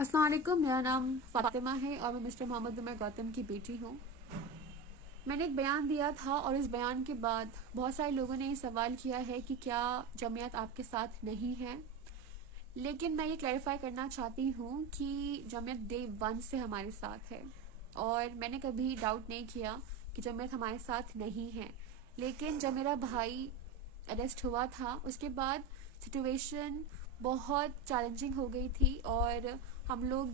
अस्सलाम वालेकुम, मेरा नाम फातिमा है और मैं मिस्टर मोहम्मद उमर गौतम की बेटी हूँ। मैंने एक बयान दिया था और इस बयान के बाद बहुत सारे लोगों ने ये सवाल किया है कि क्या जमीयत आपके साथ नहीं है। लेकिन मैं ये क्लैरिफाई करना चाहती हूँ कि जमीयत डे वन से हमारे साथ है और मैंने कभी डाउट नहीं किया कि जमीयत हमारे साथ नहीं है। लेकिन जब मेरा भाई अरेस्ट हुआ था उसके बाद सिचुएशन बहुत चैलेंजिंग हो गई थी और हम लोग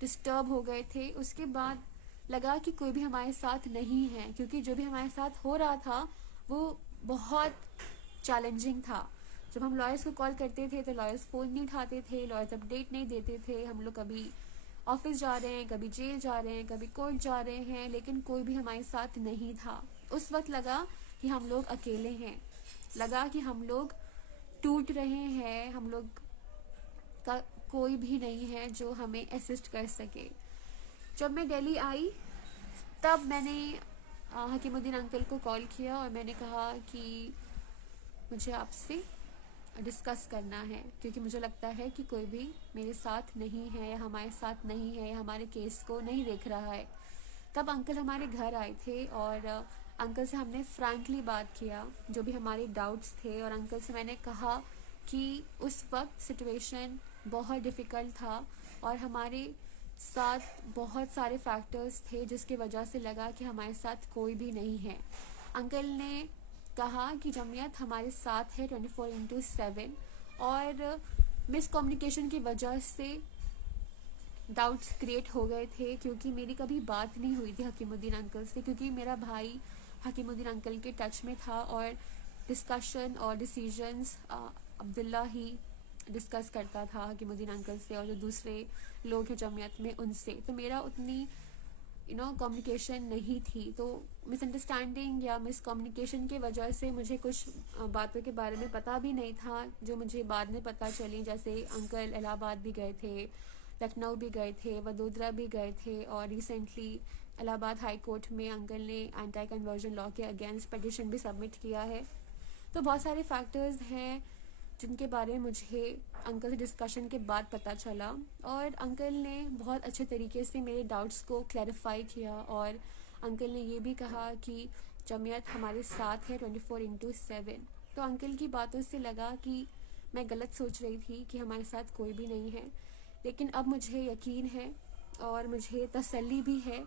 डिस्टर्ब हो गए थे। उसके बाद लगा कि कोई भी हमारे साथ नहीं है, क्योंकि जो भी हमारे साथ हो रहा था वो बहुत चैलेंजिंग था। जब हम लॉयर्स को कॉल करते थे तो लॉयर्स फ़ोन नहीं उठाते थे, लॉयर्स अपडेट नहीं देते थे। हम लोग कभी ऑफिस जा रहे हैं, कभी जेल जा रहे हैं, कभी कोर्ट जा रहे हैं, लेकिन कोई भी हमारे साथ नहीं था। उस वक्त लगा कि हम लोग अकेले हैं, लगा कि हम लोग टूट रहे हैं, हम लोग का कोई भी नहीं है जो हमें असिस्ट कर सके। जब मैं दिल्ली आई तब मैंने हकीमुद्दीन अंकल को कॉल किया और मैंने कहा कि मुझे आपसे डिस्कस करना है, क्योंकि मुझे लगता है कि कोई भी मेरे साथ नहीं है या हमारे साथ नहीं है या हमारे केस को नहीं देख रहा है। तब अंकल हमारे घर आए थे और अंकल से हमने फ्रैंकली बात किया जो भी हमारे डाउट्स थे, और अंकल से मैंने कहा कि उस वक्त सिचुएशन बहुत डिफ़िकल्ट था और हमारे साथ बहुत सारे फैक्टर्स थे जिसकी वजह से लगा कि हमारे साथ कोई भी नहीं है। अंकल ने कहा कि जमीयत हमारे साथ है 24/7 और मिसकम्युनिकेशन की वजह से डाउट्स क्रिएट हो गए थे, क्योंकि मेरी कभी बात नहीं हुई थी हकीमुद्दीन अंकल से, क्योंकि मेरा भाई हकीमुद्दीन अंकल के टच में था और डिस्कशन और डिसीजंस अब्दुल्ला ही डिस्कस करता था हकीमुद्दीन अंकल से और जो दूसरे लोग हैं जमीयत में उनसे। तो मेरा उतनी कम्युनिकेशन नहीं थी, तो मिसअंडरस्टैंडिंग या मिसकम्युनिकेशन की वजह से मुझे कुछ बातों के बारे में पता भी नहीं था जो मुझे बाद में पता चली। जैसे अंकल इलाहाबाद भी गए थे, लखनऊ भी गए थे, वडोदरा भी गए थे और रिसेंटली इलाहाबाद हाई कोर्ट में अंकल ने एंटी कन्वर्जन लॉ के अगेंस्ट पिटिशन भी सबमिट किया है। तो बहुत सारे फैक्टर्स हैं जिनके बारे में मुझे अंकल से डिस्कशन के बाद पता चला और अंकल ने बहुत अच्छे तरीके से मेरे डाउट्स को क्लैरिफाई किया और अंकल ने ये भी कहा कि जमीयत हमारे साथ है 24/7। तो अंकल की बातों से लगा कि मैं गलत सोच रही थी कि हमारे साथ कोई भी नहीं है, लेकिन अब मुझे यकीन है और मुझे तसल्ली भी है